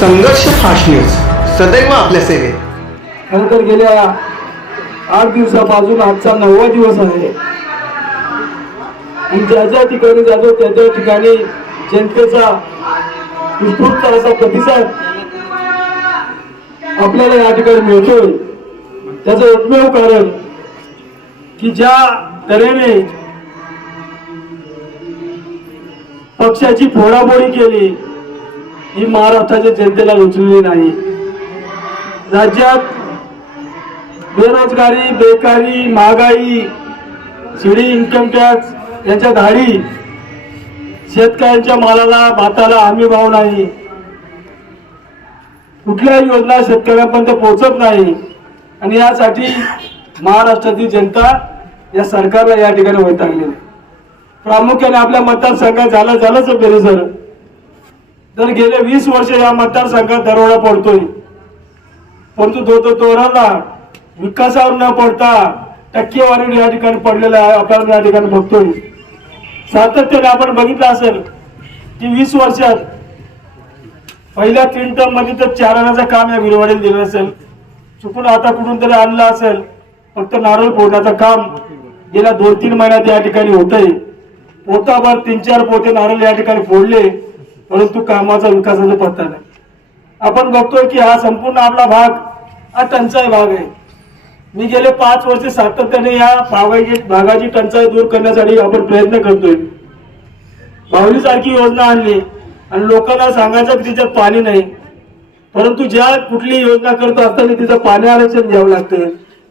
संघर्ष fast news सदैव आपल्या सेवेत. नंतर तर गेल्या आठ दिवसापासून आजचा नववा दिवस आहे. आणि ज्या ज्या ठिकाणी जातो त्या त्या ठिकाणी जनतेचा उत्स्फूर्त असा प्रतिसाद आपल्याला या ठिकाणी मिळतोय. त्याचं एकमेव कारण की ज्या तऱ्हेने पक्षाची फोडाफोडी केली ही महाराष्ट्राच्या जनतेला उचलली नाही. राज्यात बेरोजगारी बेकारी महागाई शिडी इन्कम टॅक्स यांच्या धाडी शेतकऱ्यांच्या मालाला भाताला हमी भाव नाही. कुठल्याही योजना शेतकऱ्यांपर्यंत पोहोचत नाही. आणि यासाठी महाराष्ट्रातील जनता या सरकारला या ठिकाणी वैतागलेली प्रामुख्याने आपल्या मतदारसंघात झालं झालंच बेरोजगार. सर तर गेले वीस वर्ष या मतदारसंघात दरोडा पडतोय. परंतु तो तो तोराला विकासावर न पडता टक्केवारी या ठिकाणी पडलेला आहे आपल्याला या ठिकाणी बघतोय. सातत्याने आपण बघितलं असेल की वीस वर्षात पहिल्या तीन टर्ममध्ये तर चार आणाचं काम या विरवाडीला दिलं असेल. चुकून आता कुठून तरी आणलं असेल. फक्त नारळ फोडण्याचं काम गेल्या दोन तीन महिन्यात या ठिकाणी होतंय. पोताभर तीन चार पोते नारळ या ठिकाणी फोडले. परंतु कामाचा विकासाचा पत्ता नाही. आपण बघतोय की हा संपूर्ण आपला भाग हा टंचाई भाग आहे. मी गेले पाच वर्ष सातत्याने या भागाची भागाची टंचाई दूर करण्यासाठी आपण प्रयत्न करतोय. बाहुली सारखी योजना आणली आणि लोकांना सांगायचं की तिच्यात पाणी नाही. परंतु ज्या कुठली योजना करत असताना तिचं पाणी आरक्षण घ्यावं लागतं.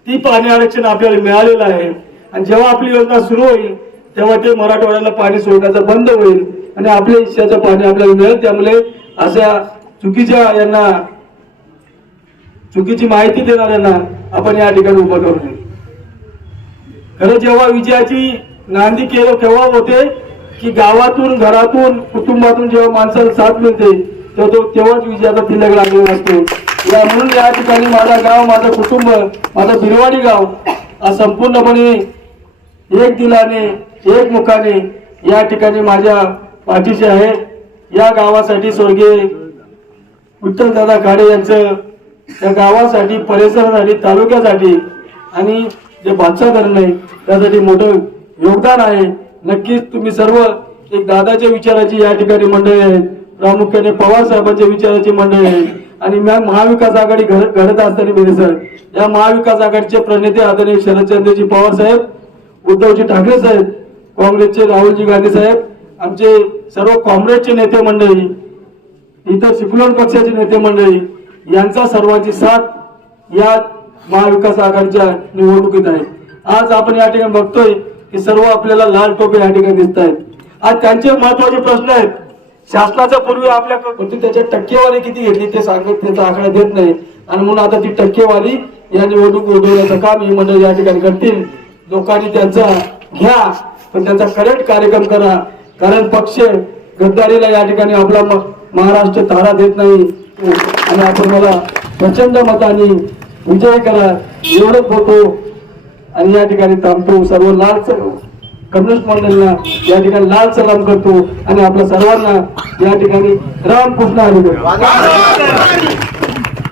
ती पाणी आरक्षण आपल्याला मिळालेलं आहे. आणि जेव्हा आपली योजना सुरू होईल तेव्हा ते मराठवाड्याला पाणी सोडण्याचं बंद होईल. आणि आपल्या इच्छाचं पाणी आपल्याला मिळेल. त्यामुळे अशा चुकीच्या यांना चुकीची माहिती देणाऱ्यांना आपण या ठिकाणी उभं करू नये. खरं जेव्हा विजयाची नांदी केलं केव्हा होते की गावातून घरातून कुटुंबातून जेव्हा माणसाला साथ मिळते तेव्हा तो तेव्हाच विजयाचा तिलक लागलेला असतो. या म्हणून या ठिकाणी माझा गाव माझं कुटुंब माझं बिरवाडी गाव हा संपूर्णपणे एक दिलाने एक मुखाने या ठिकाणी माझ्या पाठीशी आहे. या गावासाठी स्वर्गीय विठ्ठलदादा खाडे यांचं त्या गावासाठी परिसरासाठी तालुक्यासाठी आणि जे बादशाह धरण आहे त्यासाठी मोठं योगदान आहे. नक्कीच तुम्ही सर्व एक दादाच्या विचाराची या ठिकाणी मंडळी आहेत. प्रामुख्याने पवार साहेबांच्या विचाराची मंडळी आहे आणि मॅम महाविकास आघाडी घडत घडत असताना मेरे सर या महाविकास आघाडीचे प्रणेते आदरणीय शरदचंद्रजी पवार साहेब उद्धवजी ठाकरे साहेब काँग्रेसचे राहुलजी गांधी साहेब आमचे सर्व काँग्रेसचे नेते मंडळी इतर सिक्युलर पक्षाचे नेते मंडळी यांचा सर्वांची साथ या महाविकास आघाडीच्या निवडणुकीत आहे. आज आपण या ठिकाणी बघतोय की सर्व आपल्याला लाल टोपे या ठिकाणी दिसत आहेत. आज त्यांचे महत्त्वाचे प्रश्न आहेत. शासनाच्या पूर्वी आपल्या त्याच्या टक्केवारी किती घेतली ते सांगत त्याचा आकडा देत नाही. आणि म्हणून आता ती टक्केवारी या निवडणूक उडवण्याचं काम ही मंडळी या ठिकाणी करतील. लोकांनी त्यांचा घ्या पण त्यांचा करेक्ट कार्यक्रम करा. कारण पक्ष गद्दारीला या ठिकाणी आपला महाराष्ट्र तारा देत नाही. आणि आपण मला प्रचंड मताने विजय करा एवढंच होतो आणि या ठिकाणी थांबतो. सर्व लाल स- कम्युनिस्ट मंडळींना या ठिकाणी लाल सलाम करतो. आणि आपल्या सर्वांना या ठिकाणी रामकृष्ण हरी